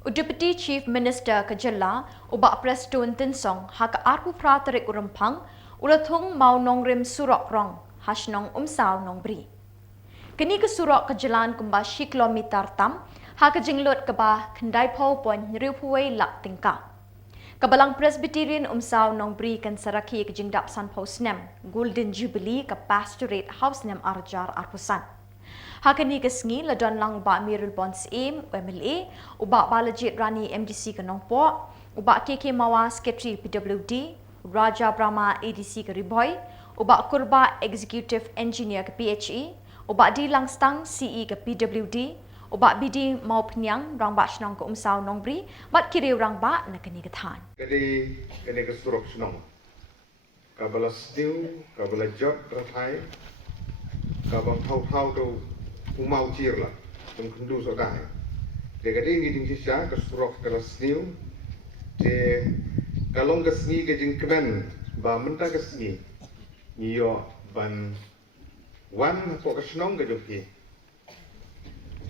Deputy Chief Minister Kajala ubak Preston Tinsong haka arku pratarik urampang ulathung mau nongrim surok rong hasnong umsaw nong bri. Kini ke surok Kajalan kumba 10 kilometer tam haka jinglut keba kendai pau pon riupuai lak tingka. Kabalang Presbyterian umsaw nong bri kan saraki ke jingdap san pau snem Golden Jubilee ke Pastorate House nem arjar arpusan. Hakani kesngi ladon lang ba Mirul Bonds Aim MLA ubak balajit Rani MDC ke Nongpo ubak KK Mawa Secretary PWD Raja Brahma ADC ke Riboy ubak Kurba Executive Engineer ke PHE ubak Di Langstang CE ke PWD ubak BD Mau Penyang rang ba senong ke umsaw Nongbri bat kiri rang ba nakani kethan kene ke surok senong kabala stiu kabala jot rathai kabang thau tu umau cir lah tum kendu so dai de kadi ngi ding sisa ke surok ke stiu de kalong ke sni ke jing keben ba menta ke sni niyo ban wan po ke senong ke joki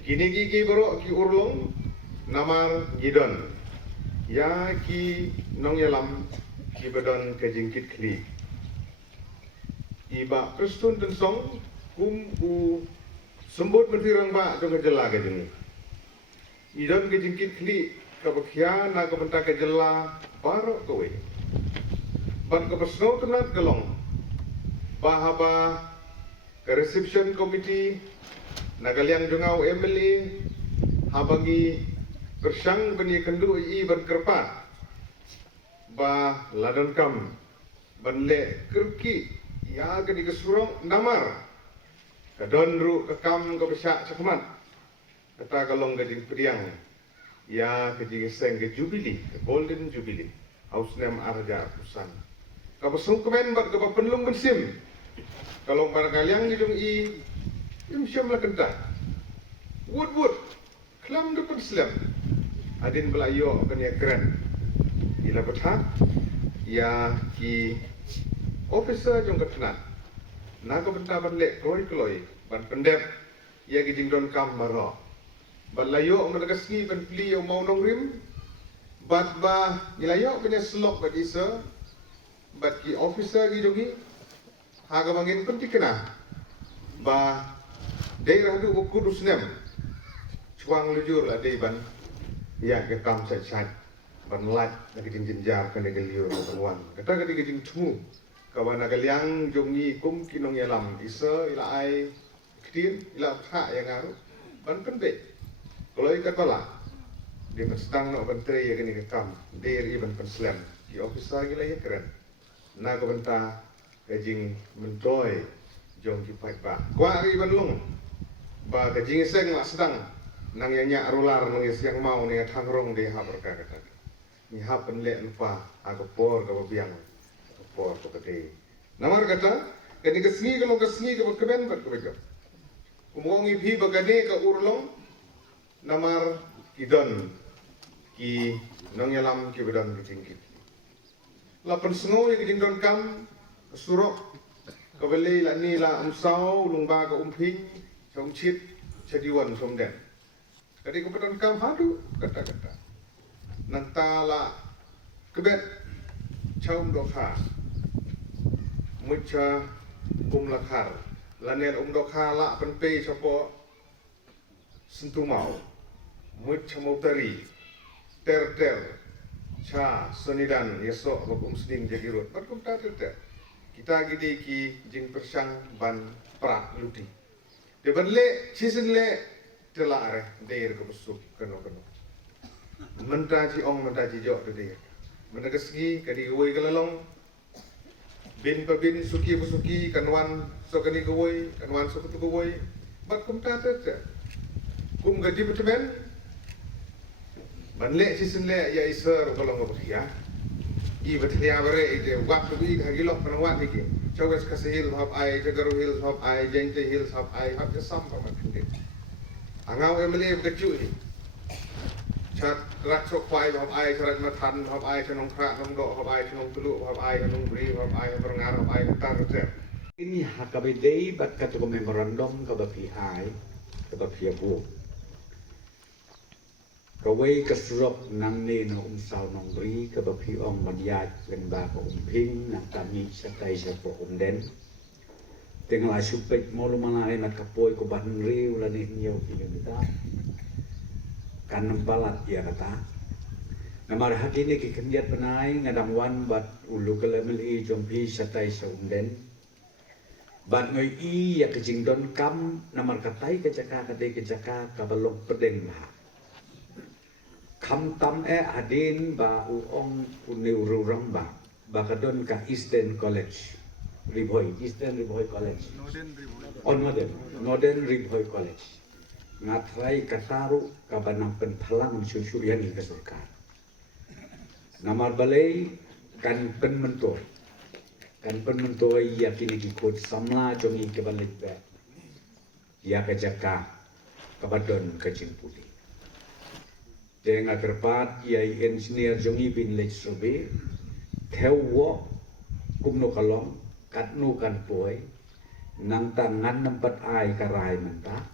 kini ki boro ki urlong namar gidon ya ki nong yalam ki bedon ke jingkit kli iba Kristun tensong u sembut mentirang ba dong kejela ke jeni idon ke jingkit kli ka bakhya na ka benta ke jela baro kowe ban ka pesno tenat gelong bahaba ke reception committee nagaliang jungau MLA habagi bersang beni kendu i ban kerpat ba ladon kam ban le kerki ya ke di kesurong namar kadon ru kekam ke besyak cakmat kata kalong ke jing priang ya ke jing seng ke Jubilee ke Golden Jubilee haus nem arja pusan ka besung kemen bat ke penlung bensim kalau barangkaliang di jung i imsyam la kentah wood kelam depan selam adin belayo kena keren ila betah ya ki officer jong ketnat na ko benta ban lek kloi ban pendep ya ki jingdon kam maro ban layo madagasni ban pli yo mau nongrim bat ba nilayo kena slok bat isa bat ki officer gi jogi haga bangin penting kena ba daerah du kudus nem chuang lujur la dei ban ya ke kam sai ban lat na ke jinjar kan ke liur ban wan kata ke jing tumu kawana kaliang jongi kum kinong yalam isa ila ai ktin ila tha yang ngaru ban penbe kalau ikat bala di mestang no ban tre ya ke ni kam der i ban penslam di officer gila ya keren na ko benta ke jing mentoy jong ki pai ba kwa ri ban long ba ke jing seng la sedang nang yang rular nang yang mau ni thangrong de ha berka kata ni ha penle lupa aku por ke biang por ko kete namar kata kani kesni kalau kesni ke keben bat ko bejo umongi phi bagane ka urlong namar kidon ki nang yalam ki bedon ki tingkit lapan sengo yang jingdon kam surok ka beli la ni la umsau lungba ka umping chong chit chadiwan somden kadi ko bedon kam hadu kata nantala kebet chaum dokha mucha lakhar lanen dokha la penpe sopo sentumau mucha motari ter cha sonidan yesok bakum sning jagirut bat kum ta ter kita gidi ki jing persang ban pra luti de banle chisen le telare deir ko besuk keno mentaji ong mentaji jok de deir menegesi kadi woi kelalong bin pabin suki busuki kanwan sokani gowoi kanwan sokutu gowoi bat kum ta ter kum gaji betemen banle sisen le ya iser kolong ya i betia bare ite wak bi hagilok penawat iki chawes kasihil hop ai jagaru hills hop ai jente hills hop ai hop jasam pa makinde angau emle becu ni chat rak sok pai hop ai charat mathan hop ai chanong kra nong do hop ai chanong tulu hop ai nong bri hop ai berengar hop ai tar ter ini hakabedei bat katu memorandum ka bapihai ka bapiabu Kawai kesurok nang ni na umsaw nong bri kabapi ong madyat len ba ko umping na kami sa tay sa po umden. Tengah supek mo lumanay na kapoy ko banri ulan niyo kilomita. Kanang balat ya kata. Namar hati ni kikendiat penai ngadamwan bat ulu kelemeli jompi sa tay sa umden. Bat ngoy i ya kejing don kam namar katai kejaka kabalong pedeng bah. Kam tam adin ba uong unirurang ba kadon ka Eastern College Eastern Riboy College Northern Riboy College ngatrai kataru kabanang penpalang susu yang ikasurkan namar balai kan penmentor ya kini kikut samla jongi kebalik ba ya kejaka kabadon kejing putih dengan terpat iai engineer jongi bin lech sobe theo kumno kalong katnu kan poi nang tangan nempat ai karai menta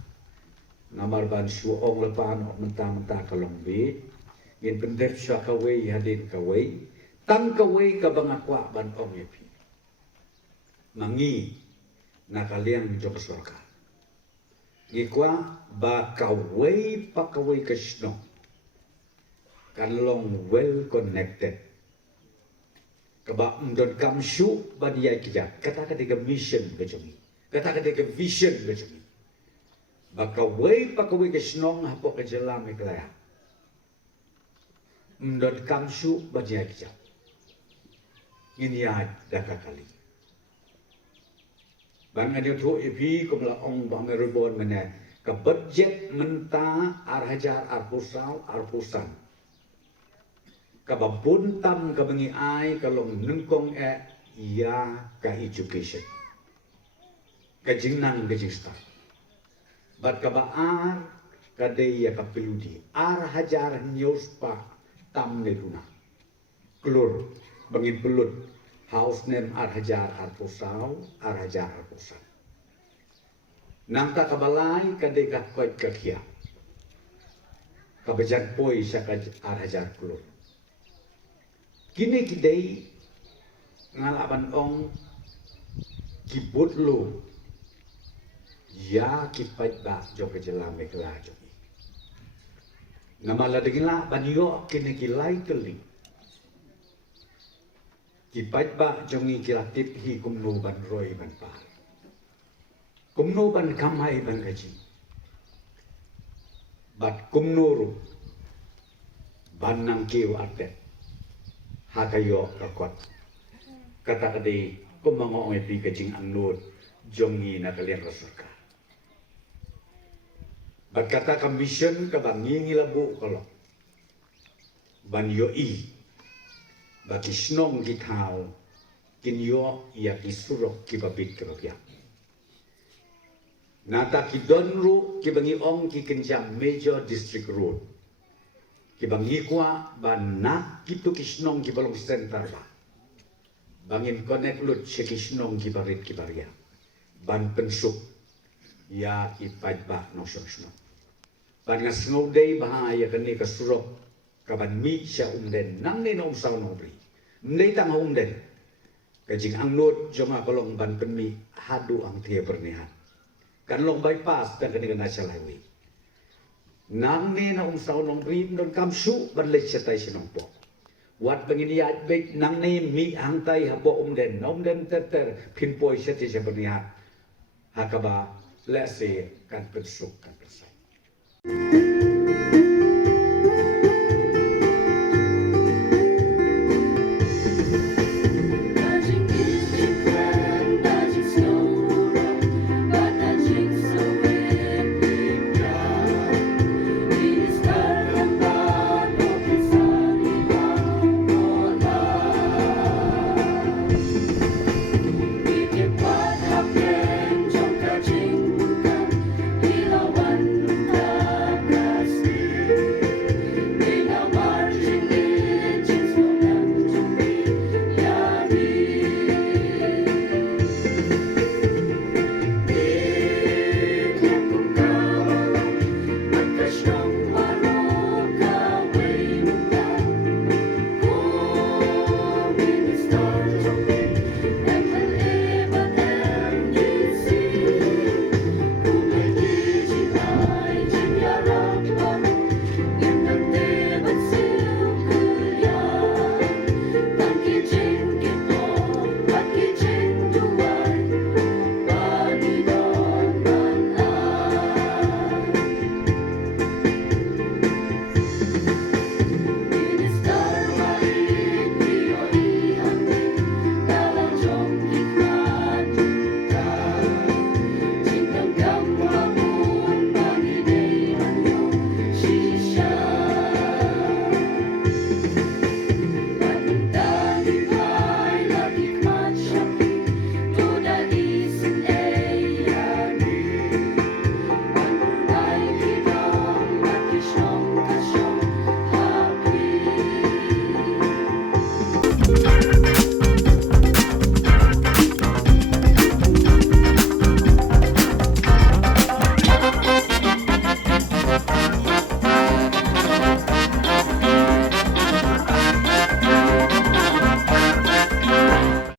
namar ban su ong lepan menta kalong be yin pendep sya kawei hadin kawei tang kawei ka bangakwa ban ong yepi mangi na kalian jok surga gikwa ba kawei pa kawei kasno kan long well connected kaba mdon kam shu ban ya kijak kata kata mission kejongi kata kata vision kejongi baka way pakaway kesnong hapo kejelam iklaya mdon kam shu ban ya kijak ini ya daka kali bang ada tu ipi kumla ong bang meribon mana ka budget menta arhajar arpusan kababun tam kabangi ay kalong nungkong ya ka education kajing nang kajing start bat kabaar kadaya kapiludi hajar news pa tam neduna klur bangin pelut house name hajar arhajar arpusan nang ta kabalay kadaya kakoy kakia kabajan poy sa hajar klur kini kidai ngalaban ong kibut lu ya kipat ba jok jelam mekla joki namala degila banyo kini kilai keli kipat ba jongi kilatip hi kumno ban roy ban pa kumno ban kamai ban gaji bat kumno ru ban nang kiu atet hakayo kakot kata kadi kumangong epi kajing angnod jongi na kalian rasurka bat kata commission kabangi ngilabu kalau banyo i baki snong gitao kinyo ya kisurok kibabit kibabyak nata kidonru kibangi ong kikenjam major district road kibangi kwa banak kitu kisnong kibalong center ba bangin connect lut si kisnong kibarit kibarya ban pensuk ya ipad ba no snosno ban nga snow day bahaya kani kasurok kaban mi siya umden nang ni no umsaw no bri ndey tang umden kajing ang lot jonga kolong ban penmi hadu ang tiya pernihan kan long bypass dan kani kana siya highway nang ni na umsaw nong rin don kamsu banlay siya tayo sinongpo. Wat banginiat big nang ni mi hangtay hapo umden ter pinpoy siya tayo siya bernihat. Hakaba lesi kan pensuk kan persay. Krishna